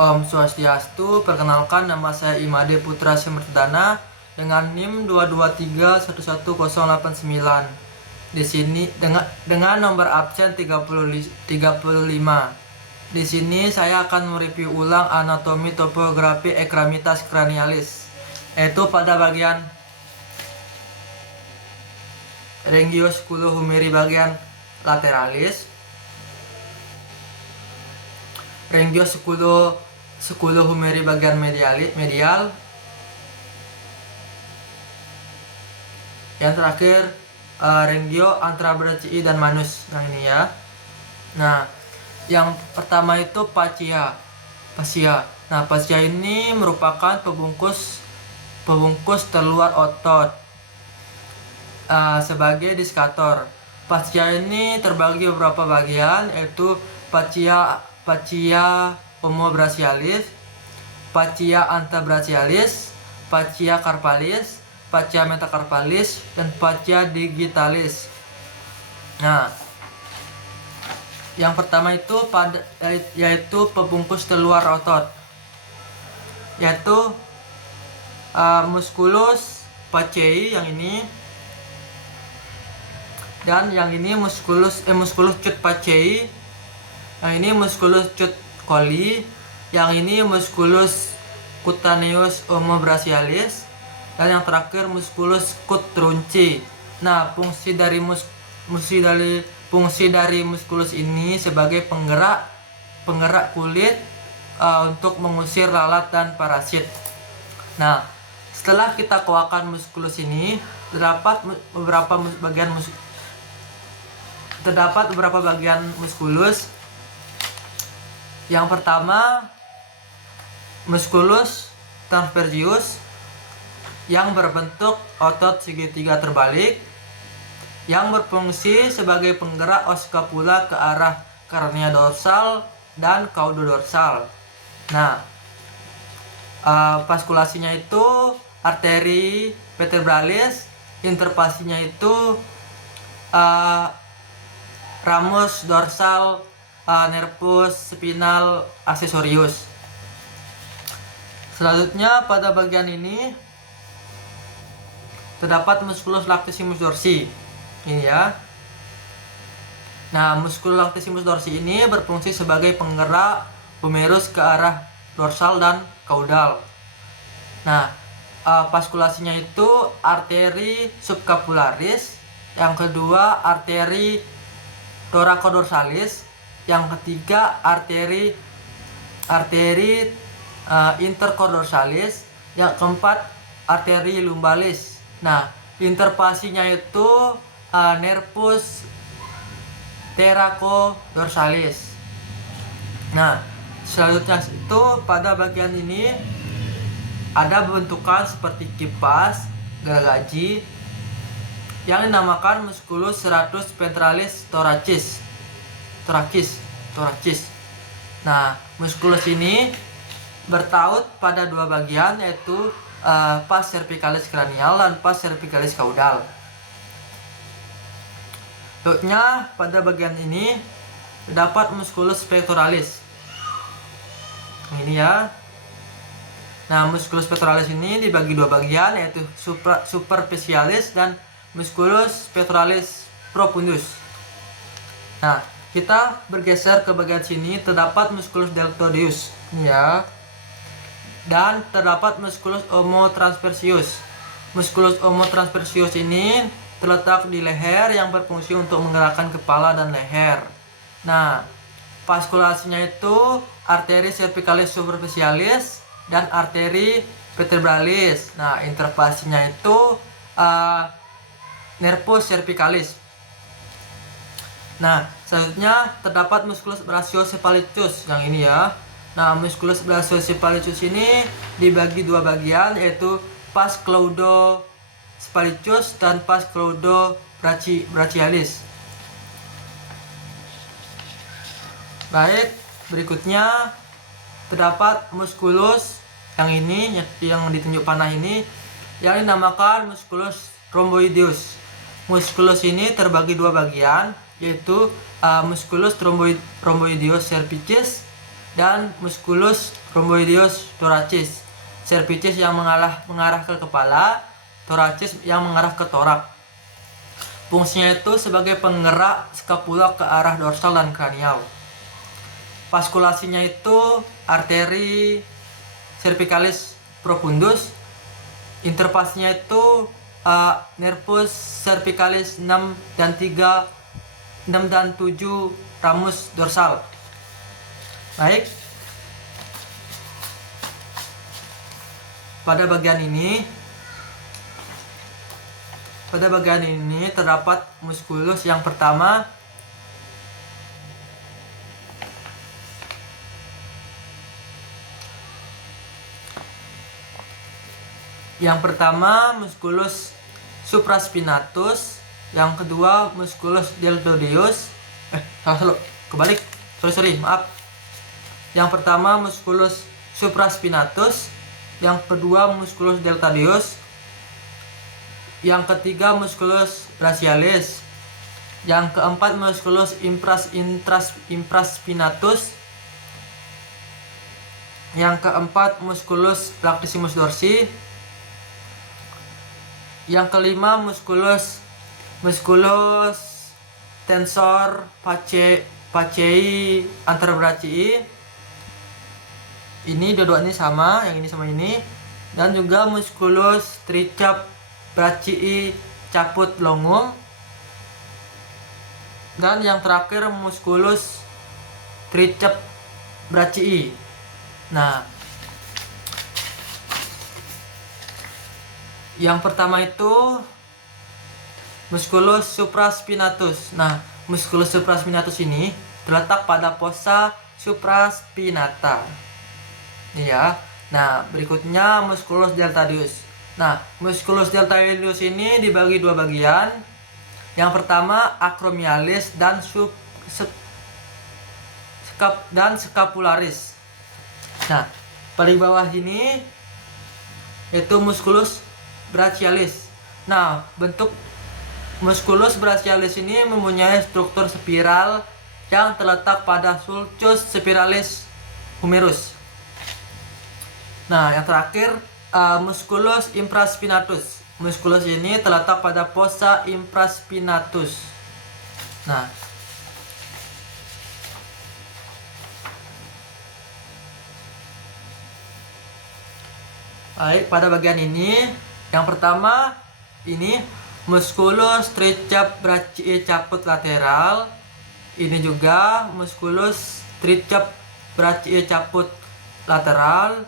Om Swastiastu, perkenalkan nama saya Imade Putra Semerdana dengan NIM 223111089. Di sini dengan nomor absen 35. Di sini saya akan mereview ulang anatomi topografi ekremitas cranialis, yaitu pada bagian regiosculohumeri bagian lateralis, regiosculohumeri bagian medial, yang terakhir regio anterobrachii dan manus. Nah ini ya. Nah, yang pertama itu fascia. Nah, fascia ini merupakan pembungkus terluar otot sebagai diskator. Fascia ini terbagi beberapa bagian, yaitu fascia omobrachialis, fascia antebrachialis, fascia carpalis, fascia metacarpalis, dan fascia digitalis. Nah, yang pertama itu yaitu pembungkus terluar otot, yaitu musculus fasciae yang ini, dan yang ini musculus cut fasciae, yang ini musculus cut colli, yang ini musculus cutaneus omobrachialis, dan yang terakhir musculus cut trunci. Nah, fungsi dari musculus ini sebagai penggerak kulit untuk mengusir lalat dan parasit. Nah, setelah kita koakan musculus ini, terdapat beberapa bagian musculus. Yang pertama, musculus transversius yang berbentuk otot segitiga terbalik, yang berfungsi sebagai penggerak os scapula ke arah cornea dorsal dan caudodorsal. Nah, vaskulasinya itu arteri vertebralis, interfasinya itu ramus dorsal nervus spinal accessorius. Selanjutnya pada bagian ini terdapat musculus lactissimus dorsi. Ini ya. Nah, musculus lactissimus dorsi ini berfungsi sebagai penggerak humerus ke arah dorsal dan caudal. Nah, vaskulasinya itu arteri subcapularis, yang kedua arteri thoracoldorsalis, yang ketiga arteri intercordorsalis, yang keempat arteri lumbalis. Nah, interfasinya itu nervus thoracoldorsalis. Nah, selanjutnya itu pada bagian ini ada bentukan seperti kipas gergaji yang dinamakan musculus serratus ventralis thoracis. Nah, musculus ini bertaut pada dua bagian, yaitu pars cervicalis cranial dan pars cervicalis caudal. Bentuknya pada bagian ini terdapat musculus pectoralis. Ini ya. Nah, musculus pectoralis ini dibagi dua bagian, yaitu superficialis dan musculus pectoralis profundus. Nah, kita bergeser ke bagian sini, terdapat musculus deltoideus, ya. Dan terdapat musculus omotransversius. Musculus omotransversius ini terletak di leher yang berfungsi untuk menggerakkan kepala dan leher. Nah, vaskulasinya itu arteri cervicalis superficialis dan arteri vertebralis. Nah, interfasinya itu nervus cervicalis. Nah, selanjutnya terdapat musculus brachiocephalicis yang ini ya. Nah, musculus brachiocephalicis ini dibagi dua bagian, yaitu pars claudocephalicus dan pars claudobrachialis. Baik, berikutnya terdapat musculus yang ini, yang ditunjuk panah ini, yang dinamakan musculus rhomboideus. Musculus ini terbagi dua bagian, yaitu musculus rhomboideus cervicis dan musculus rhomboideus thoracis. Cervicis yang mengarah ke kepala, thoracis yang mengarah ke torak. Fungsinya itu sebagai penggerak skapula ke arah dorsal dan kranial. Vaskulasinya itu arteri cervicalis profundus. Interfasnya itu nervus cervicalis 6 dan 7 ramus dorsal. Baik. Pada bagian ini terdapat muskulus yang pertama musculus supraspinatus, yang kedua musculus deltoideus. Maaf. Yang pertama musculus supraspinatus, yang kedua musculus deltoideus, yang ketiga musculus brachialis, yang keempat musculus infraspinatus, yang keempat musculus lactissimus dorsi, yang kelima musculus tensor pacei anterobrachii. Ini dua-dua ini sama, yang ini sama ini. Dan juga musculus tricep brachii caput longum. Dan yang terakhir musculus tricep brachii. Nah, yang pertama itu musculus supraspinatus. Nah, musculus supraspinatus ini terletak pada fossa supraspinata. Iya. Nah, berikutnya musculus deltoideus. Nah, musculus deltoideus ini dibagi dua bagian. Yang pertama acromialis dan scapularis. Nah, paling bawah ini yaitu musculus brachialis. Nah, bentuk musculus brachialis ini mempunyai struktur spiral yang terletak pada sulcus spiralis humerus. Nah, yang terakhir musculus infraspinatus. Musculus ini terletak pada fossa infraspinatus. Nah, baik, pada bagian ini yang pertama ini musculus tricep brachii caput lateral. Ini juga musculus tricep brachii caput lateral.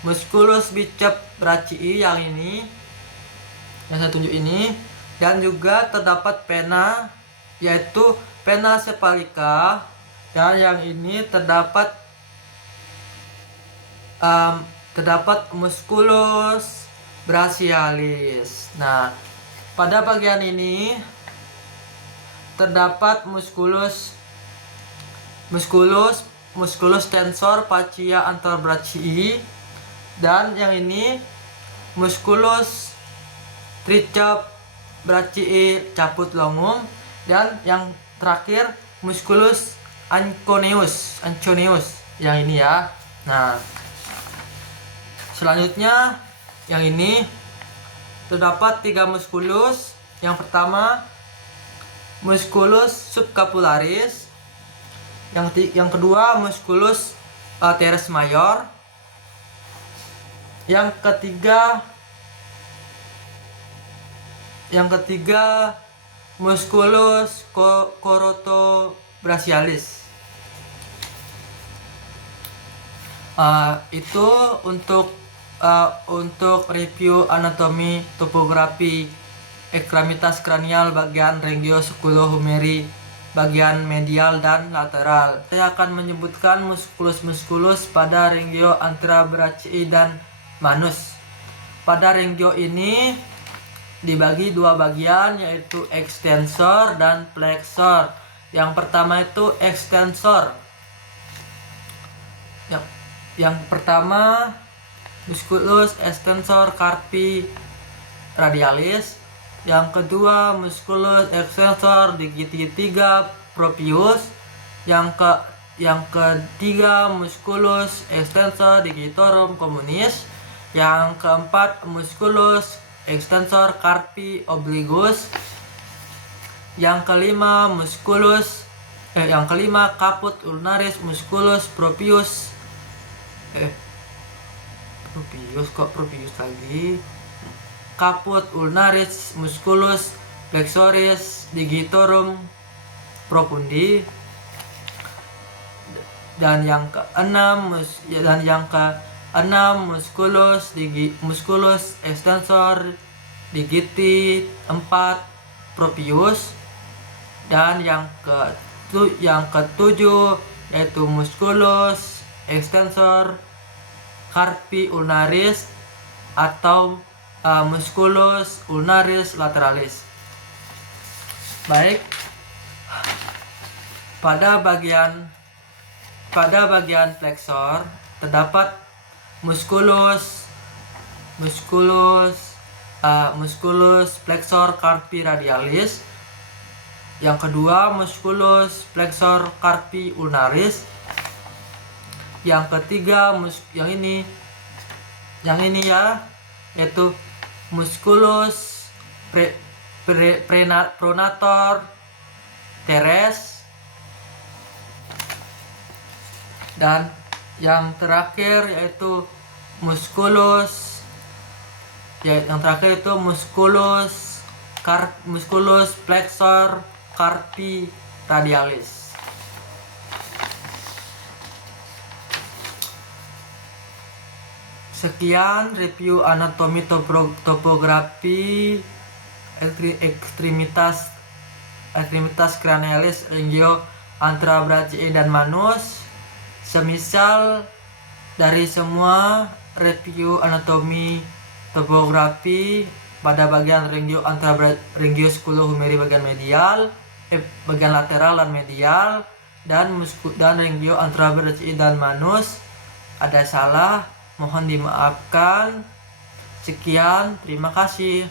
Musculus bicep brachii yang ini, yang saya tunjuk ini, dan juga terdapat vena yaitu vena cephalica, dan yang ini terdapat musculus brachialis. Nah, pada bagian ini terdapat musculus tensor fascia anterobrachii, dan yang ini musculus tricep brachii caput longum, dan yang terakhir musculus anconeus yang ini ya. Nah, selanjutnya yang ini terdapat 3 musculus. Yang pertama musculus subscapularis, yang kedua musculus teres mayor, yang ketiga musculus corotobrachialis. Itu untuk review anatomi topografi ekstremitas kranial bagian renggiosculohumeri bagian medial dan lateral. Saya akan menyebutkan musculus pada renggio anterobrachii dan manus. Pada renggio ini dibagi dua bagian, yaitu extensor dan flexor. Yang pertama itu extensor. Yang pertama musculus extensor carpi radialis. Yang kedua musculus extensor digitiga propius. Yang ketiga musculus extensor digitorum communis. Yang keempat musculus extensor carpi obliquus. Yang kelima caput ulnaris musculus propius. Propius lagi. Caput ulnaris musculus flexoris digitorum profundi. Dan yang keenam musculus extensor digiti 4 propius. Dan yang ketujuh yaitu musculus extensor carpi ulnaris atau musculus ulnaris lateralis. Baik, pada bagian flexor terdapat musculus flexor carpi radialis. Yang kedua musculus flexor carpi ulnaris. Yang ketiga yang ini ya, yaitu musculus pronator teres. Dan yang terakhir yaitu musculus flexor carpi radialis. Sekian review anatomi topografi ekstremitas cranialis ringio anterobrachii dan manus. Semisal dari semua review anatomi topografi pada bagian ringio sculo-humeri bagian medial, bagian lateral dan medial, dan ringio anterobrachii dan manus ada salah, mohon dimaafkan. Sekian, terima kasih.